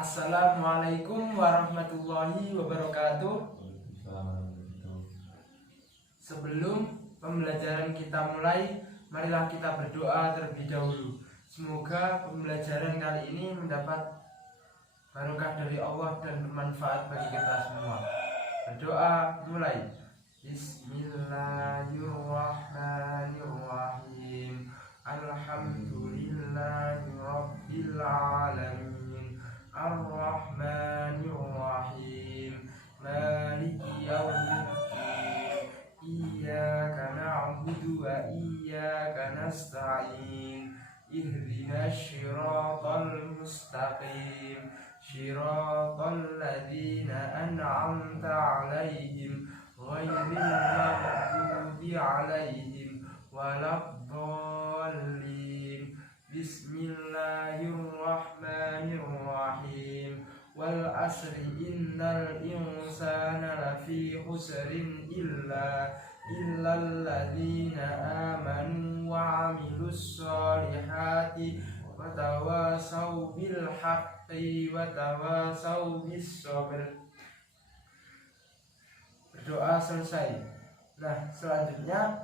Assalamualaikum warahmatullahi wabarakatuh. Sebelum pembelajaran kita mulai, marilah kita berdoa terlebih dahulu. Semoga pembelajaran kali ini mendapat barokah dari Allah dan bermanfaat bagi kita semua. Berdoa mulai. Bismillahirrahmanirrahim. Alhamdulillahirabbil alamin. Ar-Rahmanir-Rahim. Maliki yaumiddin. Iyyaka na'budu wa iyyaka nasta'in. Ihdinas siratal mustaqim. Siratal ladzina an'amta 'alaihim ghairil maghdubi 'alaihim waladdallin. Bismillahirrahmanirrahim. Wal asri innal insana lafi khusrin illa alladzina amanu wa 'amilus solihati wa tawasaw bil haqqi wa tawasaw bis sabr. Berdoa selesai. Nah, selanjutnya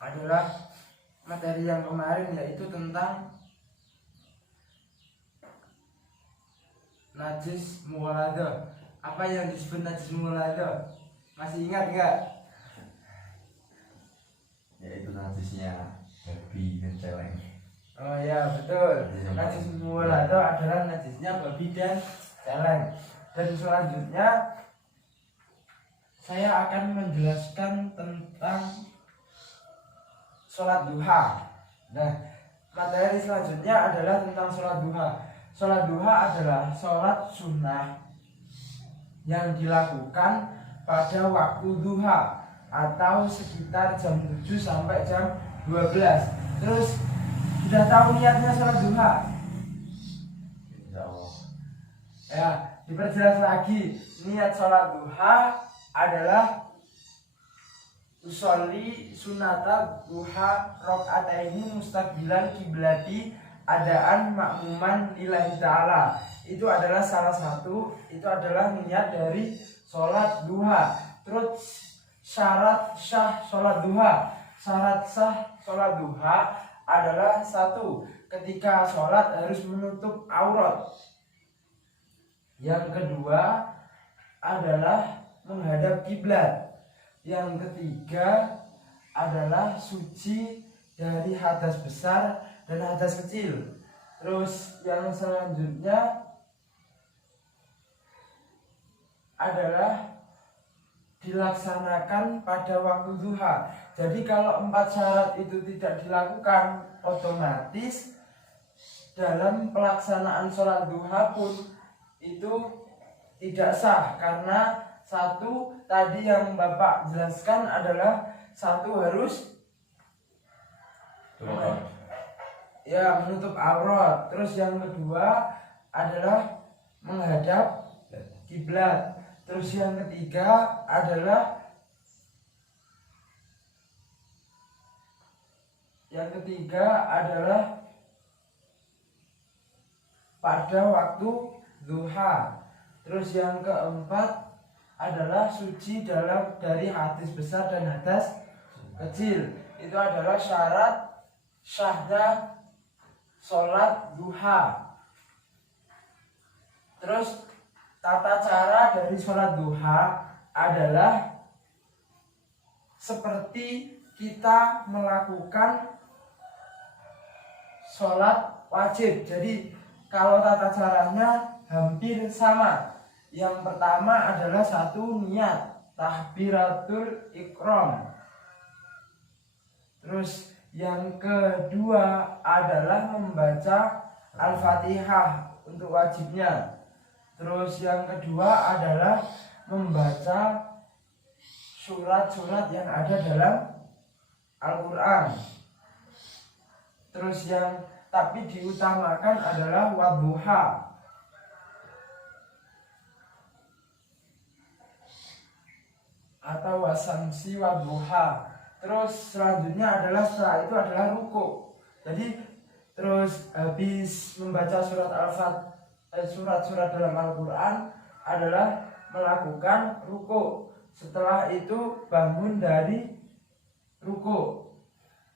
adalah materi yang kemarin, yaitu tentang najis mughaladah. Apa yang disebut najis mughaladah? Masih ingat enggak? Yaitu najisnya babi dan celeng. Oh ya, betul. Najis mughaladah adalah najisnya babi dan celeng. Dan selanjutnya saya akan menjelaskan tentang sholat duha. Nah, materi selanjutnya adalah tentang sholat duha. Sholat duha adalah sholat sunnah yang dilakukan pada waktu duha atau sekitar jam 7 sampai jam 12. Terus, sudah tahu niatnya sholat duha? Ya, diperjelas lagi. Niat sholat duha adalah usolli sunata duha rok'ataini mustaqbilan kiblati adaan makmuman lillahi ta'ala. Itu adalah salah satu, itu adalah niat dari sholat duha. Terus syarat sah sholat duha. Syarat sah sholat duha adalah satu, ketika sholat harus menutup aurat. Yang kedua adalah menghadap kiblat. Yang ketiga adalah suci dari hadas besar dan hadas kecil. Terus yang selanjutnya adalah dilaksanakan pada waktu duha. Jadi kalau 4 syarat itu tidak dilakukan, otomatis dalam pelaksanaan sholat duha pun itu tidak sah. Karena satu, tadi yang Bapak jelaskan adalah satu harus menutup aurat. Terus yang kedua adalah menghadap kiblat. Terus yang ketiga adalah pada waktu duha. Terus yang keempat adalah suci dari hadas besar dan hadas kecil. Itu adalah syarat sahnya sholat duha. Terus tata cara dari sholat duha adalah seperti kita melakukan sholat wajib. Jadi kalau tata caranya hampir sama. Yang pertama adalah satu, niat takbiratul ihram. Terus yang kedua adalah membaca Al-Fatihah untuk wajibnya. Terus yang kedua adalah membaca surat-surat yang ada dalam Al-Quran. Terus tapi diutamakan adalah wadduha. Atau wasamsi wa duha. Terus selanjutnya setelah itu adalah ruku. Jadi terus habis membaca surat surat-surat dalam Al-Quran adalah melakukan ruku. Setelah itu bangun dari ruku,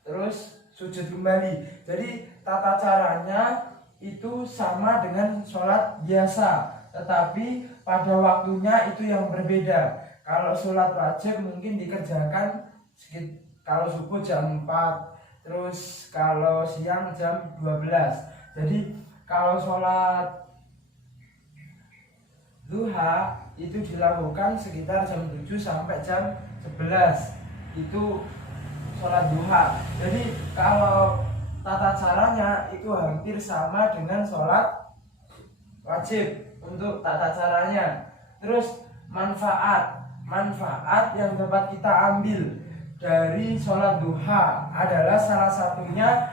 terus sujud kembali. Jadi tata caranya itu sama dengan sholat biasa, tetapi pada waktunya itu yang berbeda. Kalau sholat wajib mungkin dikerjakan kalau subuh jam 4, terus kalau siang jam 12. Jadi kalau sholat duha itu dilakukan sekitar jam 7 sampai jam 11. Itu sholat duha. Jadi kalau tata caranya itu hampir sama dengan sholat wajib untuk tata caranya. Terus manfaat yang dapat kita ambil dari sholat duha adalah salah satunya,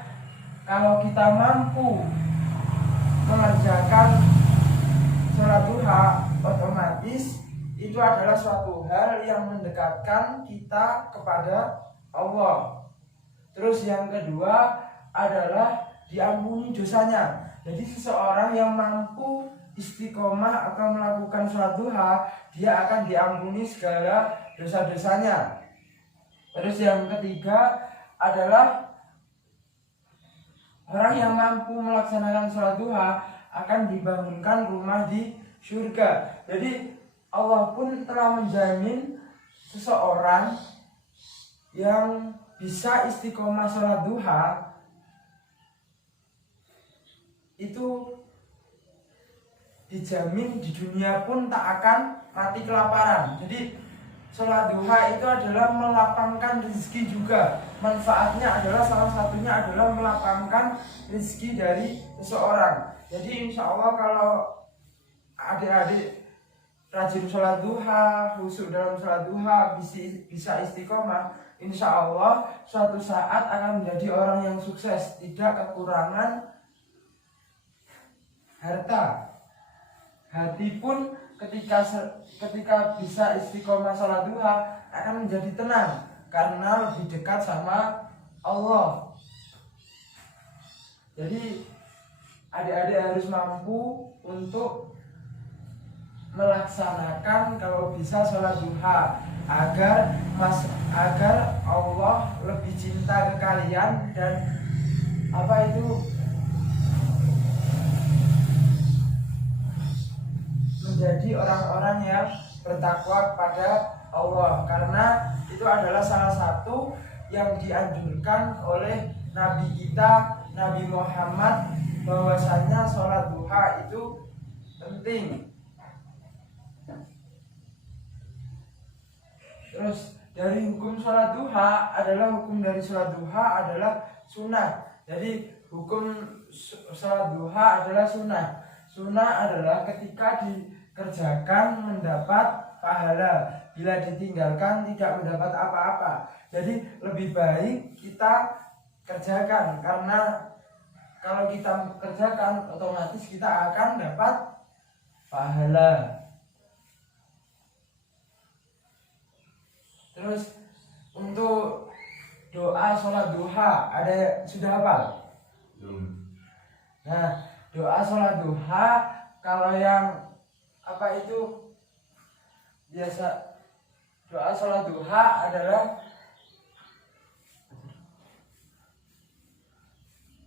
kalau kita mampu mengerjakan sholat duha, otomatis itu adalah suatu hal yang mendekatkan kita kepada Allah. Terus yang kedua adalah diampuni dosanya. Jadi seseorang yang mampu istiqomah akan melakukan sholat duha, dia akan diampuni segala dosa-dosanya. Terus yang ketiga adalah orang yang mampu melaksanakan sholat duha akan dibangunkan rumah di surga. Jadi Allah pun telah menjamin seseorang yang bisa istiqomah sholat duha itu dijamin di dunia pun tak akan mati kelaparan. Jadi sholat duha itu adalah melapangkan rezeki juga. Manfaatnya adalah salah satunya adalah melapangkan rezeki dari seseorang. Jadi insya Allah kalau adik-adik rajin sholat duha, khusyuk dalam sholat duha, bisa istiqomah, insya Allah suatu saat akan menjadi orang yang sukses, tidak kekurangan harta. Hati pun ketika bisa istiqomah sholat duha akan menjadi tenang karena lebih dekat sama Allah. Jadi adik-adik harus mampu untuk melaksanakan kalau bisa sholat duha agar Allah lebih cinta ke kalian dan menjadi orang-orang yang bertakwa kepada Allah, karena itu adalah salah satu yang dianjurkan oleh Nabi kita Nabi Muhammad, bahwasanya sholat duha itu penting. Terus dari hukum sholat duha adalah sunnah. Jadi hukum sholat duha adalah sunnah. Sunnah adalah ketika dikerjakan mendapat pahala, bila ditinggalkan tidak mendapat apa-apa. Jadi lebih baik kita kerjakan, karena kalau kita kerjakan otomatis kita akan dapat pahala. Terus untuk doa sholat duha sudah hafal? Nah, doa sholat duha kalau yang biasa doa sholat duha adalah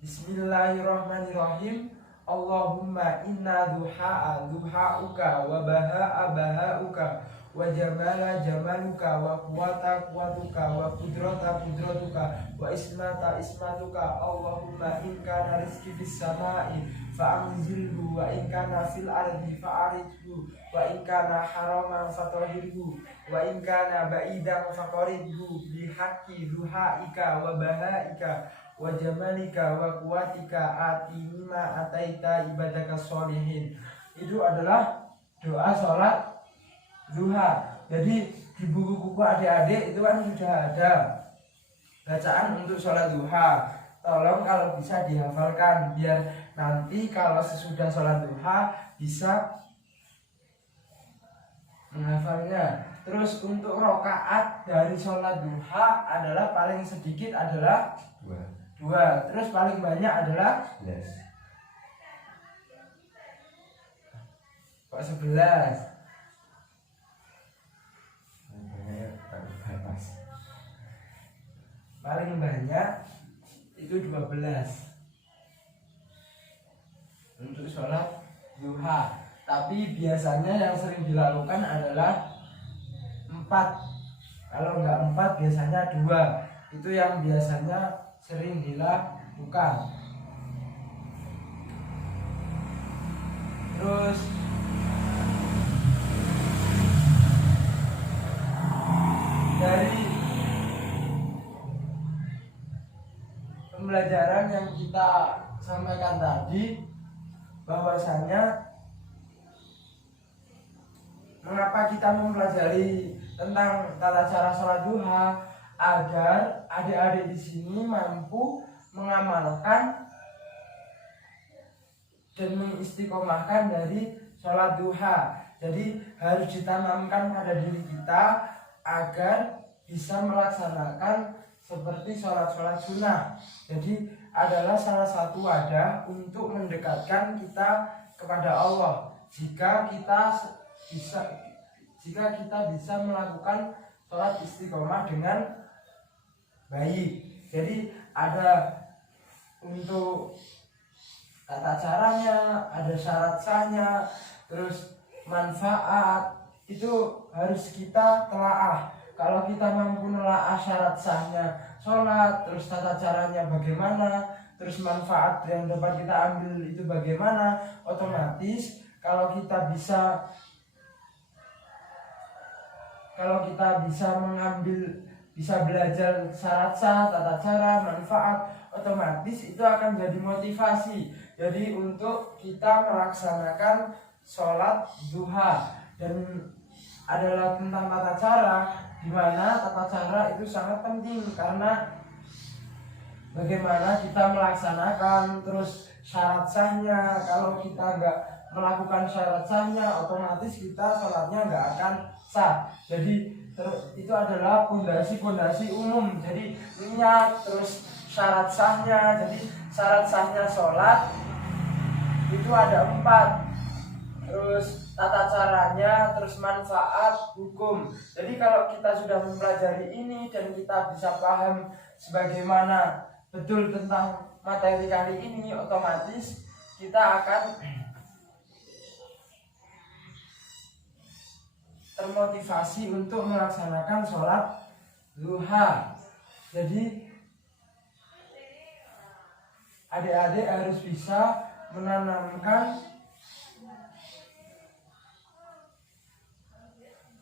Bismillahirrahmanirrahim. Allahumma inna duha'uka wa baha'uka wa jamala jamaluka wa quwata quwatuka wa qudrata qudratuka wa ismata ismatuka. Allahumma in kana rizqi fis samai fa'anzilhu wa in kana fil ardi fa'aridhu wa in kana haraman fatahhirhu wa in kana ba'idan faqaribhu bihaqqi duhaika wa bahaika wa jamalika wa quwatika atimima ataita ibadaka sholihin. Itu adalah doa sholat duha. Jadi di buku-buku adik-adik itu kan sudah ada bacaan untuk sholat duha. Tolong kalau bisa dihafalkan, biar nanti kalau sesudah sholat duha bisa menghafalnya. Terus untuk rokaat dari sholat duha adalah paling sedikit adalah 2. Terus paling banyak adalah 11. Kok 11? Paling banyak itu 12 untuk sholat duha. Tapi biasanya yang sering dilakukan adalah 4. Kalau nggak 4 biasanya 2. Itu yang biasanya sering dilakukan. Terus dari pembelajaran yang kita sampaikan tadi, bahwasanya mengapa kita mempelajari tentang tata cara sholat duha, agar adik-adik di sini mampu mengamalkan dan mengistiqomahkan dari sholat duha. Jadi harus ditanamkan pada diri kita agar bisa melaksanakan seperti sholat-sholat sunnah. Jadi adalah salah satu wadah untuk mendekatkan kita kepada Allah. Jika kita bisa melakukan sholat istiqomah dengan baik. Jadi ada untuk tata caranya, ada syarat sahnya, terus manfaat itu harus kita telaah. Kalau kita mampu menelaah syarat sahnya sholat, terus tata caranya bagaimana, terus manfaat yang dapat kita ambil itu bagaimana, otomatis kalau kita bisa bisa belajar syarat sah, tata cara, manfaat, otomatis itu akan jadi motivasi. Jadi untuk kita melaksanakan sholat duha, dan adalah tentang tata cara, di mana tata cara itu sangat penting karena bagaimana kita melaksanakan, terus syarat sahnya. Kalau kita nggak melakukan syarat sahnya, otomatis kita sholatnya nggak akan sah. Jadi itu adalah pondasi umum. Jadi niat, terus syarat sahnya. Jadi syarat sahnya sholat itu ada 4. Terus tata caranya, terus manfaat, hukum. Jadi kalau kita sudah mempelajari ini dan kita bisa paham sebagaimana betul tentang materi kali ini, otomatis kita akan termotivasi untuk melaksanakan sholat duha. Jadi adik-adik harus bisa menanamkan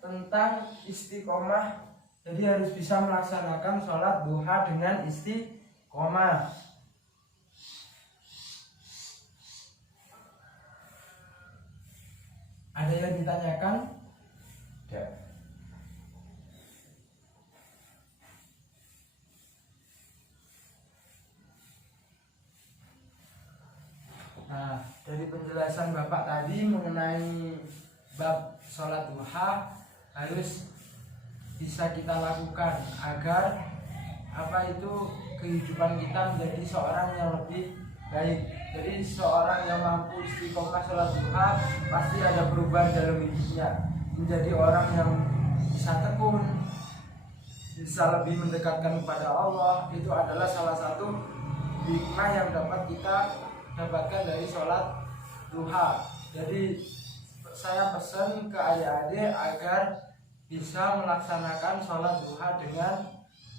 tentang istiqomah. Jadi harus bisa melaksanakan sholat duha dengan istiqomah. Ada yang ditanyakan? Ya. Nah, dari penjelasan Bapak tadi mengenai bab sholat duha harus bisa kita lakukan agar kehidupan kita menjadi seorang yang lebih baik. Jadi seorang yang mampu istiqomah sholat duha pasti ada perubahan dalam hidupnya, menjadi orang yang bisa tekun, bisa lebih mendekatkan kepada Allah. Itu adalah salah satu hikmah yang dapat kita dapatkan dari sholat duha. Jadi saya pesan ke adik-adik agar bisa melaksanakan sholat duha dengan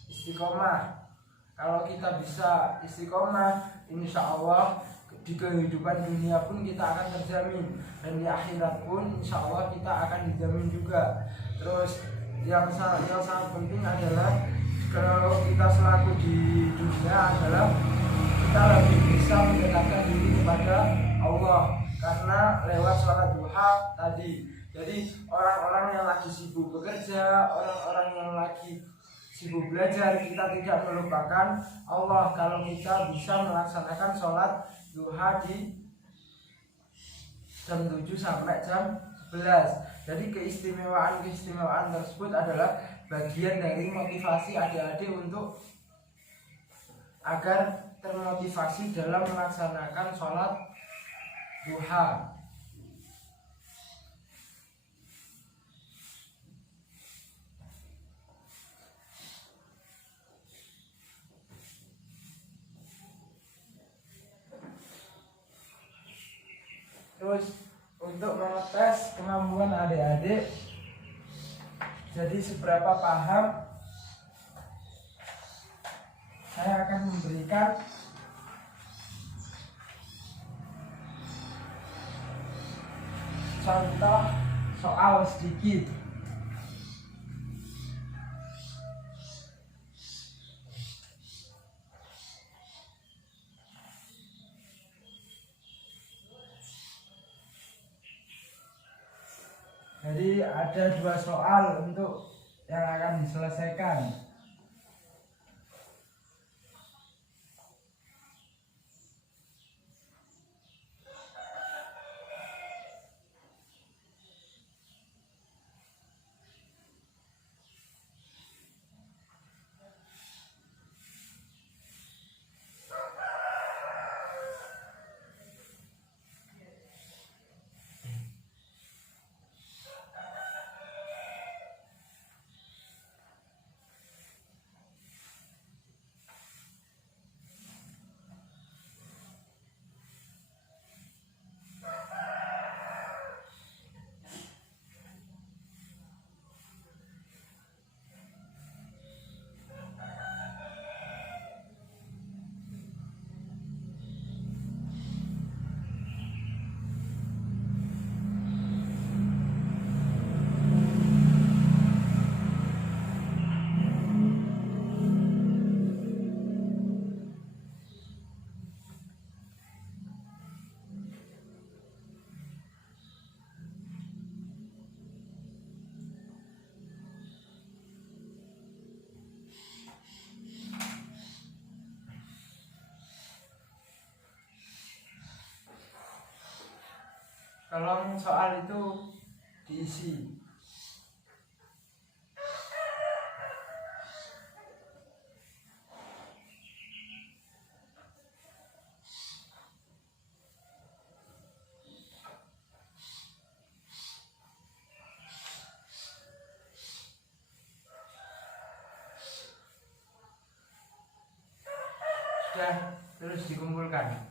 istiqomah. Kalau kita bisa istiqomah, insya Allah di kehidupan dunia pun kita akan terjamin, dan di akhirat pun insya Allah kita akan dijamin juga. Terus yang sangat penting adalah kalau kita selaku di dunia adalah kita lebih bisa mendekatkan diri kepada Allah karena lewat sholat duha tadi. Jadi orang-orang yang lagi sibuk bekerja, orang-orang yang lagi sibuk belajar, kita tidak melupakan Allah kalau kita bisa melaksanakan sholat duha di jam 7 sampai jam 11. Jadi keistimewaan tersebut adalah bagian dari motivasi adik-adik untuk agar termotivasi dalam melaksanakan sholat duha. Terus untuk mengetes kemampuan adik-adik, jadi seberapa paham, saya akan memberikan contoh soal sedikit. Jadi ada 2 soal untuk yang akan diselesaikan. Kolom soal itu diisi. Sudah, terus dikumpulkan.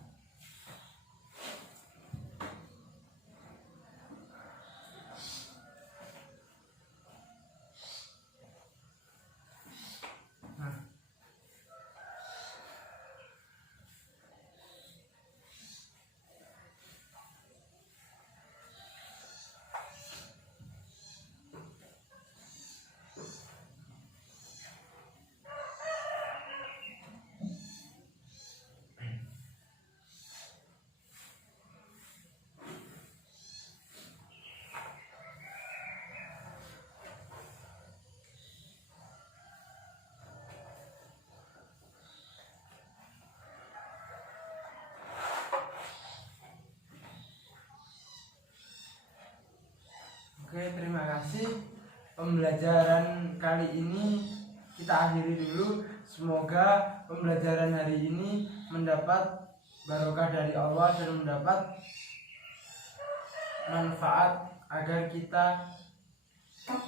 Oke, terima kasih. Pembelajaran kali ini kita akhiri dulu. Semoga pembelajaran hari ini mendapat barokah dari Allah dan mendapat manfaat agar kita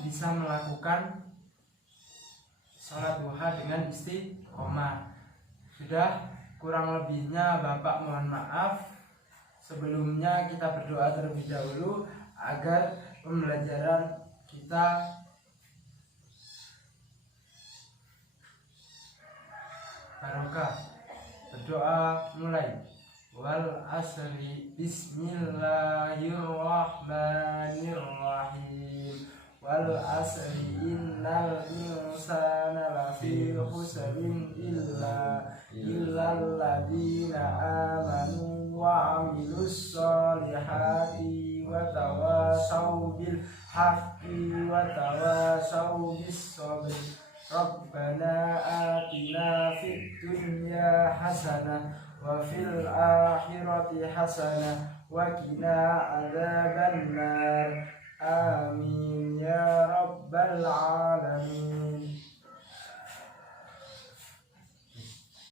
bisa melakukan sholat duha dengan istiqomah. Sudah, kurang lebihnya Bapak mohon maaf. Sebelumnya kita berdoa terlebih dahulu agar pembelajaran kita barokah. Berdoa mulai. Wal asri bismillahirrahmanirrahim. Wal asri innal insana lafi khusrin illal ladzina amanu wa amilus solihati wa tawasaw bil haqqi wa tawasaw bis sabr. Rabbana atina fid dunya hasanah wa fil akhirati hasanah wa qina adzabannar. Amin ya rabbal alamin.